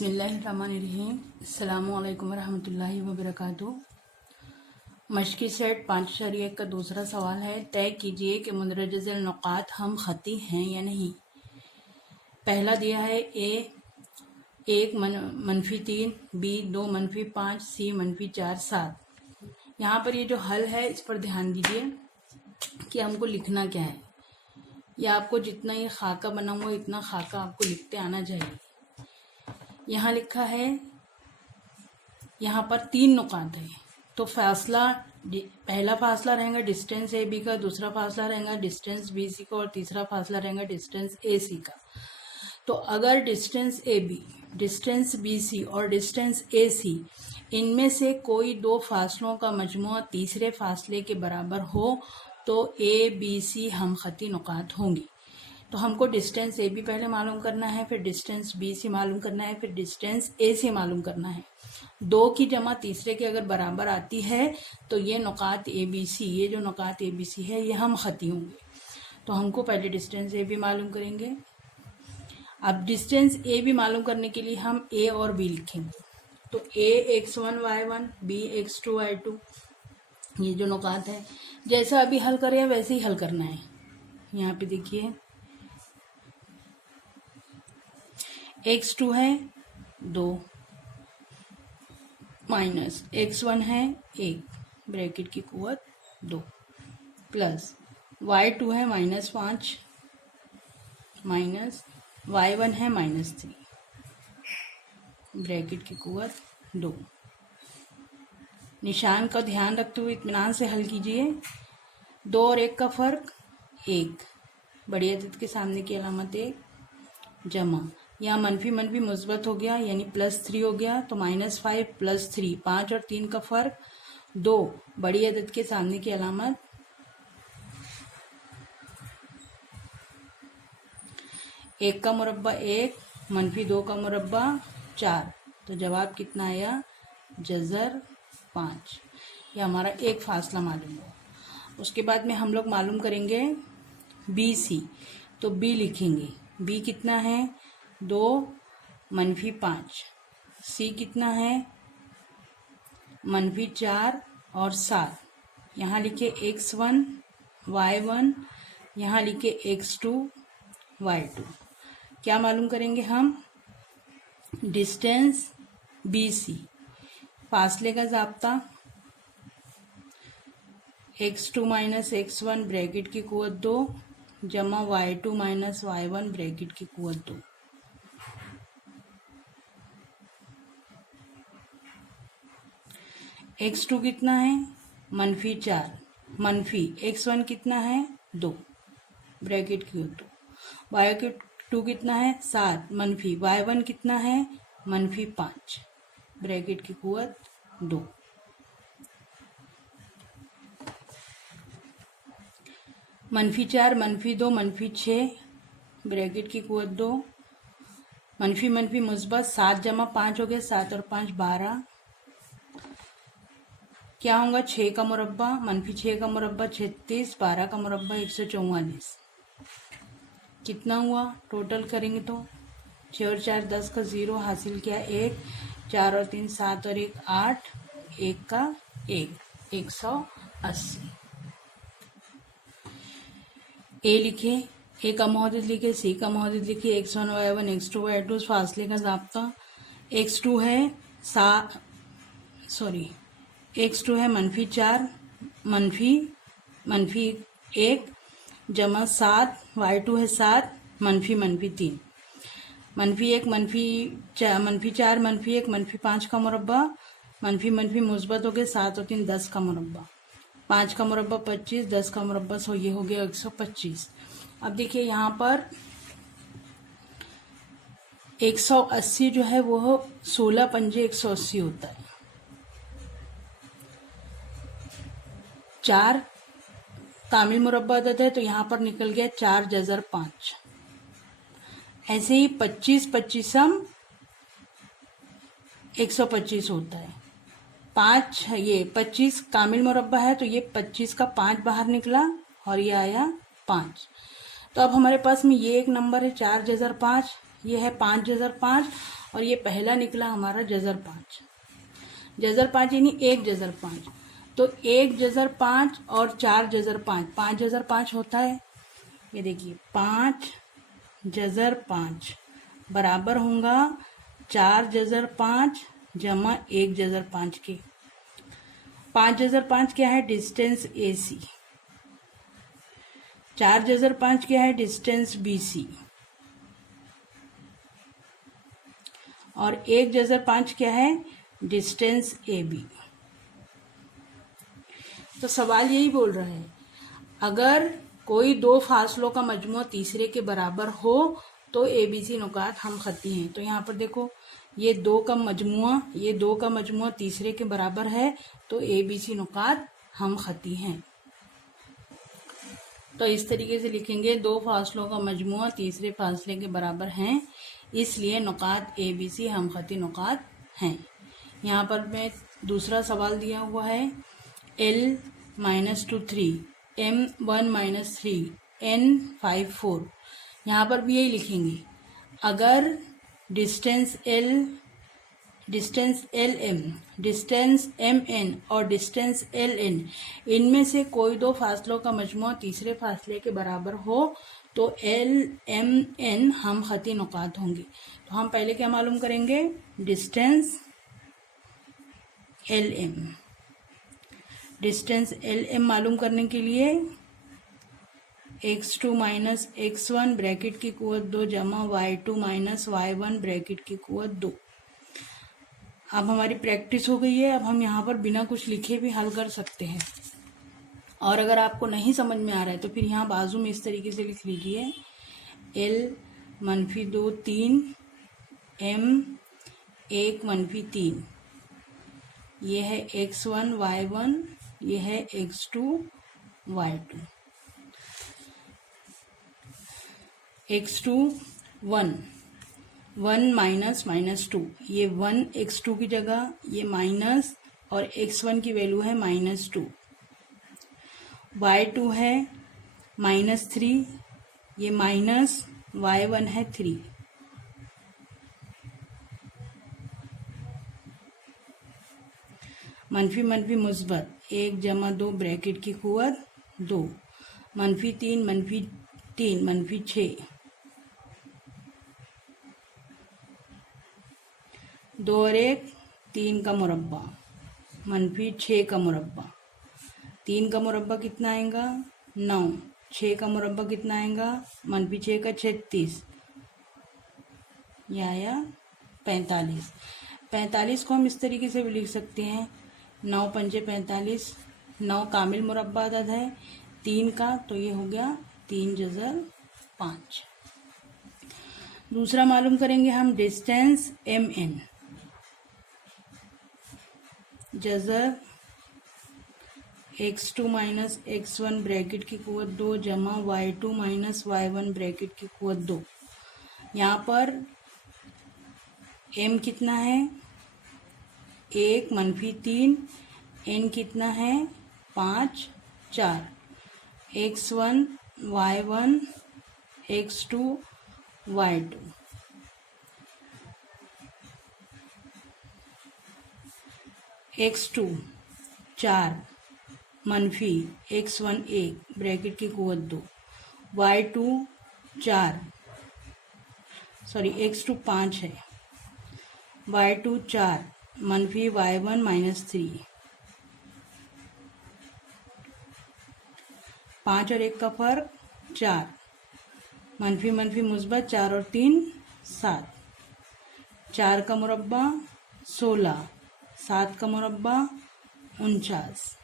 बिस्मिल्लाहिर्रहमानिर्रहीम। अस्सलामु अलैकुम रहमतुल्लाहि व बरकातुहू। मश्की सेट 5.1 का दूसरा सवाल है, तय कीजिए कि मुंदरजल नुकात हम खती हैं या नहीं। पहला दिया है ए 1 -3, बी 2 -5, सी -4 7। यहाँ पर ये जो हल है इस पर ध्यान दीजिए कि हमको लिखना क्या है। या आपको जितना ये खाका बना हुआ इतना खाका आपको लिखते आना चाहिए। यहाँ लिखा है, यहाँ पर 3 नुकात है तो फासला, पहला फासला रहेगा डिस्टेंस ए बी का, दूसरा फासला रहेगा डिस्टेंस बी सी का और तीसरा फासला रहेगा डिस्टेंस ए सी का। तो अगर distance A B, distance B C और डिस्टेंस ए सी इनमें से कोई 2 फासलों का मजमुआ तीसरे फासले के बराबर हो तो ए बी सी हमखती नुकात होंगी। तो हमको डिस्टेंस ए बी पहले मालूम करना है, फिर डिस्टेंस बी सी मालूम करना है, फिर डिस्टेंस ए सी मालूम करना है। 2 की जमा तीसरे के अगर बराबर आती है तो ये नुकात ए बी सी, ये जो नुकात ए बी सी है ये हम खती होंगे। तो हमको पहले डिस्टेंस ए बी मालूम करेंगे। अब डिस्टेंस ए बी मालूम करने के लिए हम ए और बी लिखेंगे। तो ए x1 y1, B x2 y2, ये जो नुकात है जैसा अभी हल करें वैसे ही हल करना है। यहाँ पे देखिए x2 है 2 माइनस x1 है 1, ब्रैकेट की कुवत 2, प्लस y2 है -5 माइनस y1 है -3, ब्रैकेट की कुवत 2। निशान का ध्यान रखते हुए इत्मीनान से हल कीजिए। 2 और 1 का फर्क 1, बड़ी अदद के सामने की अलामत 1, जमा यहाँ मनफी मनफी मुस्बत हो गया यानी +3 हो गया तो -5 + 3, 5 और 3 का फर्क 2, बड़ी अदद के सामने की अलामत 1 का मुरब्बा 1, -2 का मुरब्बा 4। तो जवाब कितना आया? जज़र 5। यह हमारा एक फासला मालूम हुआ। उसके बाद में हम लोग मालूम करेंगे बी सी। तो बी लिखेंगे, बी कितना है 2 -5, सी कितना है -4 और 7। यहाँ लिखे x1 y1, यहाँ लिखे x2 y2। क्या मालूम करेंगे हम? डिस्टेंस बी सी, फासले का ज़ाब्ता x2 - x1 ब्रैकेट की कुवत 2 जमा y2 - y1 ब्रैकेट की कुवत 2। x2 कितना है -4, मनफी x1 कितना है 2, ब्रैकेट की कुवत 2, y2 कितना है 7, मनफी y1 कितना है -5, ब्रैकेट की कुवत 2। -4, -2, -6, ब्रैकेट की कुवत 2, मनफी मनफी मुस्बत 7 जमा 5 हो गया, 7 और 5 12। क्या होगा? 6 का मुरब्बा, -6 का मुरब्बा 36, 12 का मुरब्बा 144। कितना हुआ? टोटल करेंगे तो 6 और 4 10 का 0 हासिल किया 1, 4 और 3 7 और 1 8, 1 का 1, 180। ए लिखे, ए का मोहदिद लिखे, सी का मोहदिद लिखे, x1 y1 x2 y2 उस फासले का ज़ाब्ता x2 है x2 है -4 मनफी 1 जमा 7, y2 है 7 मनफी 3, -1 -4 -1 -5 का मुरब्बा, मनफी मनफी मुस्बत हो गए 7 और 3 10 का मुरब्बा, 5 का मुरब्बा 25, 10 का मुरब्बा 100, ये हो गया 125। अब देखिए यहाँ पर 180 जो है वो 16 पंजे 180 होता है। 4 कामिल मुरब्बा अदद है तो यहाँ पर निकल गया 4 जज़र 5। ऐसे ही 25 25 125 होता है। 5 ये 25 कामिल मुरब्बा है तो ये 25 का 5 बाहर निकला और ये आया 5। तो अब हमारे पास में ये एक नंबर है 4 जज़र 5, ये है 5 जज़र 5 और ये पहला निकला हमारा जज़र 5। जज़र 5 यानी 1 जज़र 5। तो 1 जज़र 5 और 4 जज़र 5, 5 जज़र 5 होता है। ये देखिए 5 जज़र 5 बराबर होगा 4 जज़र 5 जमा 1 जज़र 5 के। 5 जज़र 5 क्या है? Distance AC। 4 जज़र 5 क्या है? Distance BC। और 1 जज़र 5 क्या है? Distance AB। तो सवाल यही बोल रहा है, अगर कोई दो फासलों का मजमू तीसरे के बराबर हो तो ABC नुकात हम खती हैं। तो यहाँ पर देखो ये दो का मजमुआ तीसरे के बराबर है तो ABC नुकात हम खती हैं। तो इस तरीके से लिखेंगे, दो फासलों का मजमुआ तीसरे फासले के बराबर हैं, इसलिए नुकात ABC हम खती नुकात हैं। यहाँ पर मैं दूसरा सवाल दिया हुआ है, L-2 3, M1 - 3, N5 4। यहाँ पर भी यही लिखेंगे, अगर डिस्टेंस LM, डिस्टेंस MN और डिस्टेंस LN इनमें से कोई दो फासलों का मजमुआ तीसरे फासले के बराबर हो तो LMN हम खती नुकात होंगे। तो हम पहले क्या मालूम करेंगे? Distance LM। डिस्टेंस LM मालूम करने के लिए x2 - x1 ब्रैकेट की कुवत 2 जमा y2 - y1 ब्रैकेट की कुवत 2। अब हमारी प्रैक्टिस हो गई है, अब हम यहाँ पर बिना कुछ लिखे भी हल कर सकते हैं। और अगर आपको नहीं समझ में आ रहा है तो फिर यहाँ बाजू में इस तरीके से लिख लीजिए, L-2 3, M1 - 3। ये है x1 y1, ये है x2 y2। x2 1 -2, ये 1 x2 की जगह ये माइनस और x1 की वैल्यू है -2। y2 है -3, ये माइनस, y1 है 3। मनफी मनफी मुस्बत 1 जमा 2 ब्रैकेट की कुवत 2, -3 -6, 2 और 1 3 का मुरब्बा, -6 का मुरब्बा। 3 का मुरब्बा कितना आएगा? 9। 6 का मुरब्बा कितना आएगा? -6 का 36, यह आया 45। 45 को हम इस तरीके से भी लिख सकते हैं, 9 पंजे 45, 9 कामिल मुरब्बा अदद है 3 का, तो ये हो गया 3 जज़र 5। दूसरा मालूम करेंगे हम distance MN। जज़र x2 - x1 bracket की कुवत 2 जमा y2 - y1 ब्रैकेट की कुवत 2। यहाँ पर m कितना है? 1 -3, n कितना है? 5 4, x1 y1 x2 y2। x2 4 मनफी x1 1 ब्रैकेट की कुवत 2, y2 4, सॉरी x2 5 है, y2 4 मनफी y1 -3। 5 और 1 का फर्क 4, मनफी मनफी मुस्बत 4 और 3 7, 4 का मुरब्बा 16, 7 का मुरब्बा 49,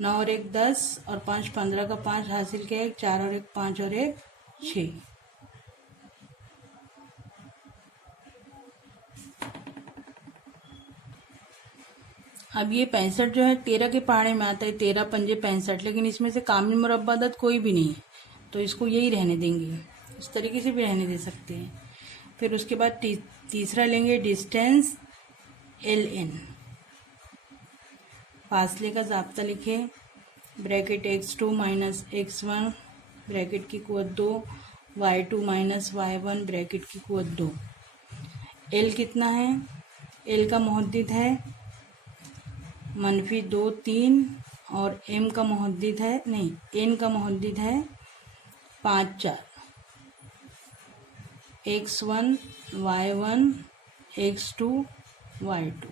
9 और 1 10 और 5 15 का 5 हासिल किया, 4 और 1 5 और 1 6। अब ये 65 जो है 13 के पहाड़े में आता है, 13 पंजे 65, लेकिन इसमें से कामिल मुरब्बा अदद कोई भी नहीं है, तो इसको यही रहने देंगे, इस तरीके से भी रहने दे सकते हैं। फिर उसके बाद तीसरा लेंगे डिस्टेंस LN। फासले का ज़ाब्ता लिखें, ब्रैकेट x2 - x1 ब्रैकेट की कुवत 2, y2 माइनस y1 ब्रैकेट की कुवत 2। l कितना है? l का मुहद्दिद है -2 3 और m का मुहद्दिद है n का मुहद्दिद है 5 4। x1 y1 x2 y2।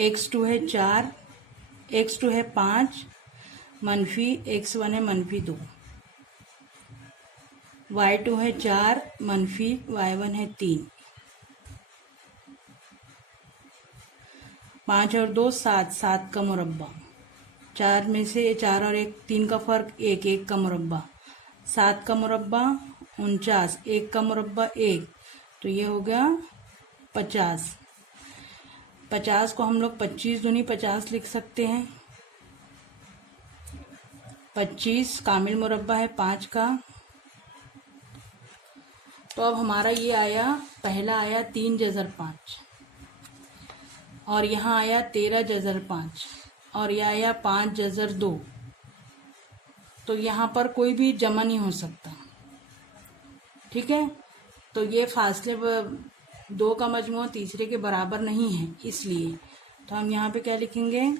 x2 है 4, x2 है 5 मनफी x1 है -2, y2 है 4 मनफी y1 है 3। 5 और 2 7, 7 का मुरब्बा। 4 में से 4 और 1 3 का फर्क 1, 1 का मुरब्बा। 7 का मुरब्बा 49, 1 का मुरब्बा 1, तो ये हो गया 50। 50 को हम लोग 25 दूनी 50 लिख सकते हैं। 25 कामिल मुरब्बा है 5 का। तो अब हमारा ये आया, पहला आया 3 जज़र 5 और यहाँ आया 13 जज़र 5 और यह आया 5 जज़र 2। तो यहाँ पर कोई भी जमा नहीं हो सकता, ठीक है। तो ये फासले 2 का मजमूआ तीसरे के बराबर नहीं है, इसलिए तो हम यहाँ पे क्या लिखेंगे?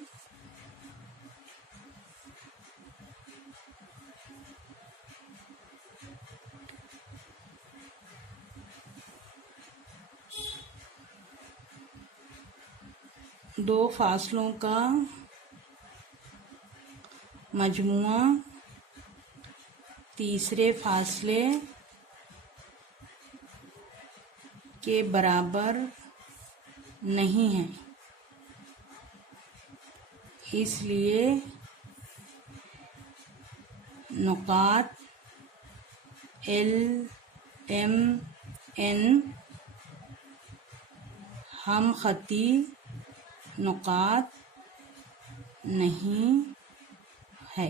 दो फासलों का मजमुआ तीसरे फासले के बराबर नहीं है, इसलिए नुकात L M N हम खती नुकात नहीं है।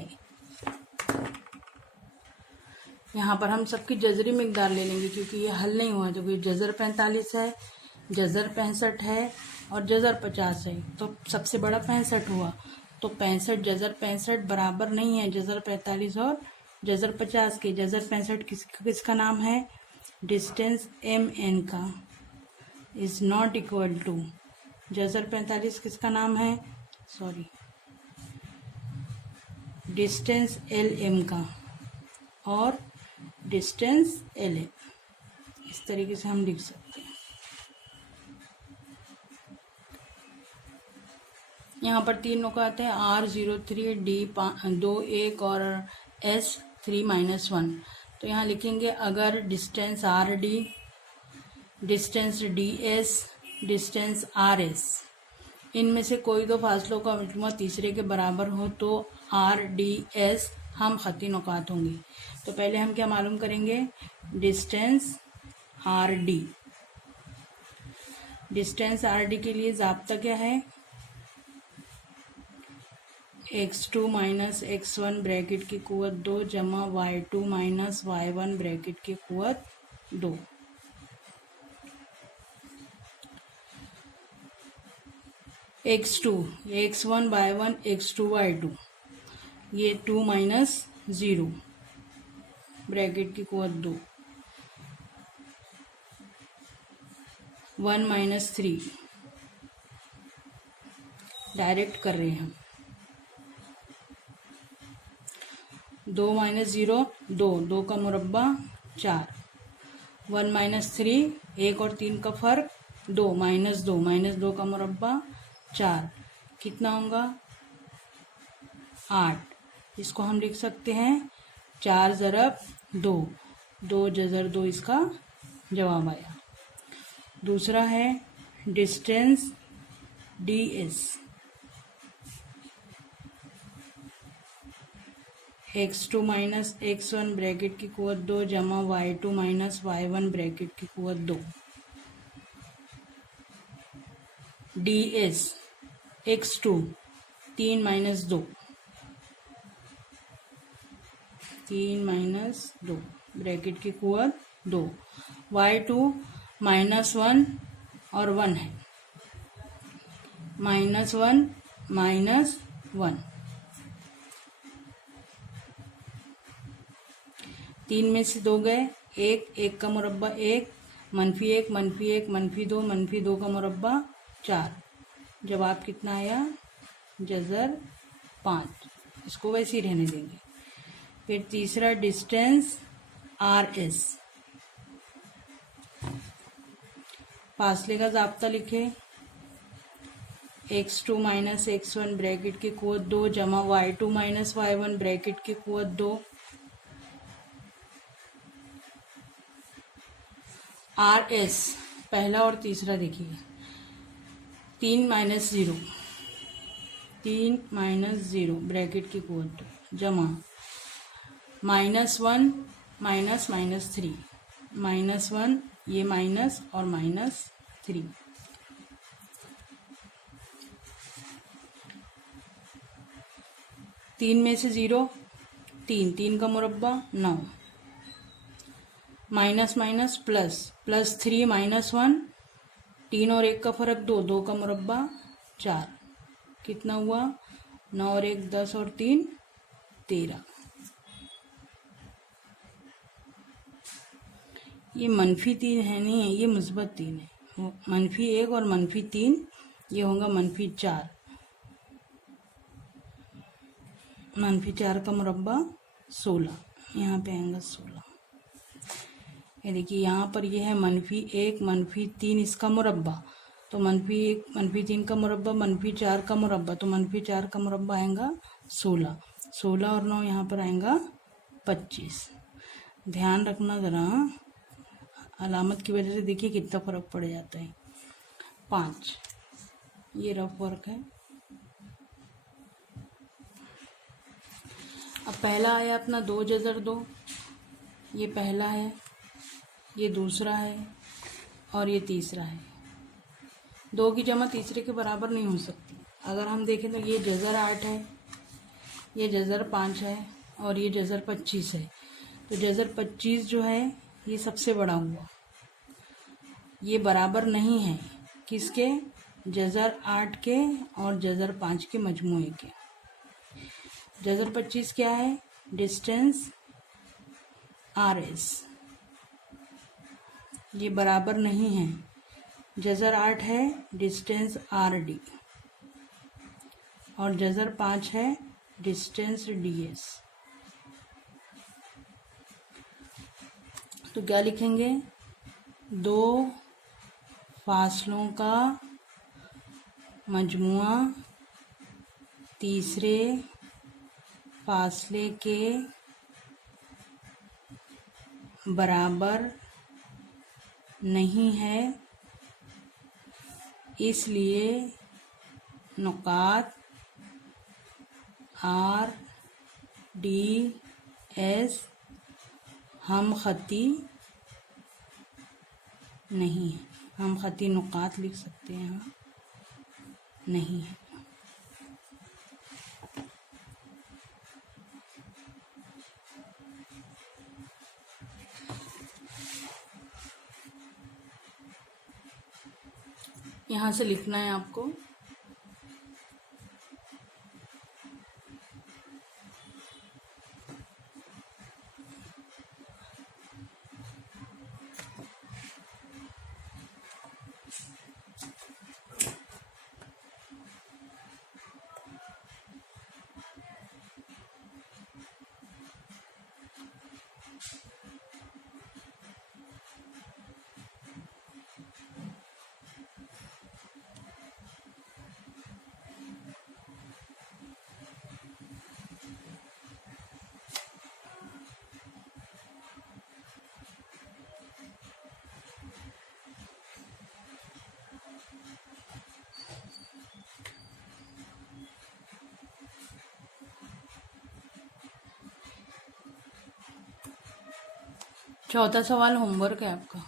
यहाँ पर हम सबकी जज़री मिकदार ले लेंगे क्योंकि ये हल नहीं हुआ। जो जज़र 45 है, जज़र 65 है और जज़र 50 है, तो सबसे बड़ा 65 हुआ। तो 65 जज़र 65 बराबर नहीं है जज़र 45 और जज़र 50 के। जज़र 65 किसका नाम है? डिस्टेंस MN का इज़ नॉट इक्वल टू जज़र 45 किसका नाम है? सॉरी, डिस्टेंस LM का और डिस्टेंस LM। इस तरीके से हम लिख सकते हैं। यहाँ पर 3 नुकात है, R03 D 2 1 और S 3 -1। तो यहाँ लिखेंगे अगर distance RD, distance DS, distance RS इनमें से कोई दो फासलों का मजमुआ तीसरे के बराबर हो तो RDS हम खती नुकात होंगी। तो पहले हम क्या मालूम करेंगे? Distance RD। डिस्टेंस RD के लिए ज़ाब्ता क्या है? x2 माइनस x1 ब्रैकेट की कुवत 2 जमा y2 माइनस y1 ब्रैकेट की कुवत 2। x2 x1 y1 x2 y2, ये 2 माइनस 0 ब्रैकेट की कुवत 2, 1 माइनस 3 डायरेक्ट कर रहे हैं हम। 2 माइनस 0 2, 2 का मुरब्बा 4, 1 माइनस 3 1 और 3 का फर्क 2 माइनस 2, माइनस 2 का मुरब्बा 4, कितना होगा? 8। इसको हम लिख सकते हैं 4 ज़रब 2, 2 जज़र 2 इसका जवाब आया। दूसरा है distance DS, x2 minus x1 bracket की कुवत 2 जमा y2 माइनस y1 ब्रैकेट की कुवत 2। DS x2 3 minus 2, 3 minus 2 bracket की कुवत 2, y2 -1 और 1 है, -1 माइनस 1। 3 में से 2 गए, 1, 1 का मुरब्बा 1, -1, -1, -2, -2 का मुरब्बा 4। जवाब कितना आया? जज़र 5। इसको वैसे ही रहने देंगे। फिर तीसरा डिस्टेंस RS, फासले का ज़ाब्ता लिखे। x2 - x1 ब्रैकेट की कुव्वत 2 जमा y2 - y1 ब्रैकेट की कुव्वत 2। RS पहला और तीसरा देखिए, 3 - 0, 3 - 0 ब्रैकेट की कुव्वत 2 जमा -1 -3, -1 ये माइनस और -3। तीन में से 0, 3, 3 का मुरब्बा 9, माइनस माइनस प्लस, +3 -1, 3 और 1 का फर्क 2, 2 का मुरब्बा 4। कितना हुआ? 9 और 1 10 और 3 13। ये -3 है, नहीं है, ये मुस्बत 3 है। -1 और -3 ये होगा -4। -4 का मुरब्बा 16, यहाँ पे आएगा 16। ये देखिए यहाँ पर ये है -1 -3 इसका मुरब्बा, तो -1 -3 का मुरब्बा -4 का मुरब्बा, तो -4 का मुरब्बा आएगा 16। 16 और 9 यहाँ पर आएगा 25। ध्यान रखना ज़रा, अलामत की वजह से देखिए कितना फ़र्क पड़ जाता है। 5 ये रफ वर्क है। अब पहला आया अपना 2 जज़र 2, ये पहला है, ये दूसरा है और ये तीसरा है। 2 की जमा तीसरे के बराबर नहीं हो सकती। अगर हम देखें तो ये जज़र 8 है, ये जज़र 5 है और ये जज़र 25 है। तो जज़र 25 जो है ये सबसे बड़ा हुआ, ये बराबर नहीं है किसके? जज़र 8 के और जज़र 5 के मजमूए के। जज़र 25 क्या है? डिस्टेंस RS, ये बराबर नहीं है। जज़र 8 है डिस्टेंस RD और जज़र 5 है डिस्टेंस DS। तो क्या लिखेंगे? 2 फासलों का मजमुआ तीसरे फासले के बराबर नहीं है, इसलिए नुकात R, D, S हमखती नहीं है। हमखती नुकात लिख सकते हैं, यहाँ नहीं है। यहाँ से लिखना है आपको। चौथा सवाल होमवर्क है आपका।